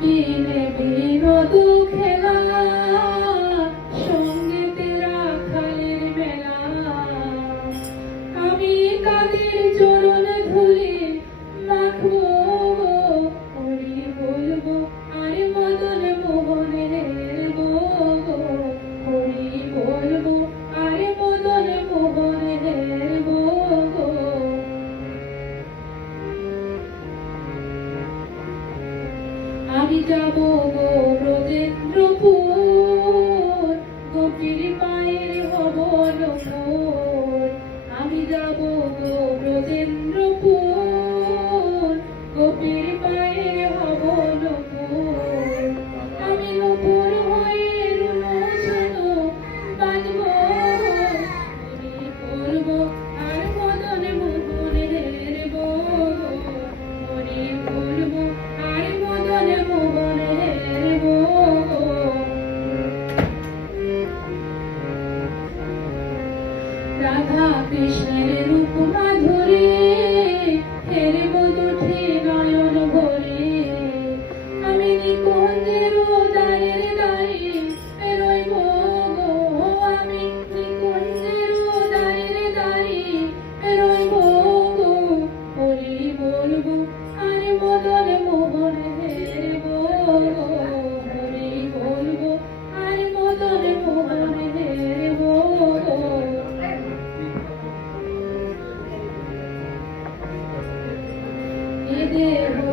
be আমি যাব গো ব্রজেন্দ্রপুর গোপীর পায়ের হব নপুর আমি যাব গো ব্রজেন্দ্রপুর গোপীর পায়ের কৃষ্ণের রূপমান Yeah.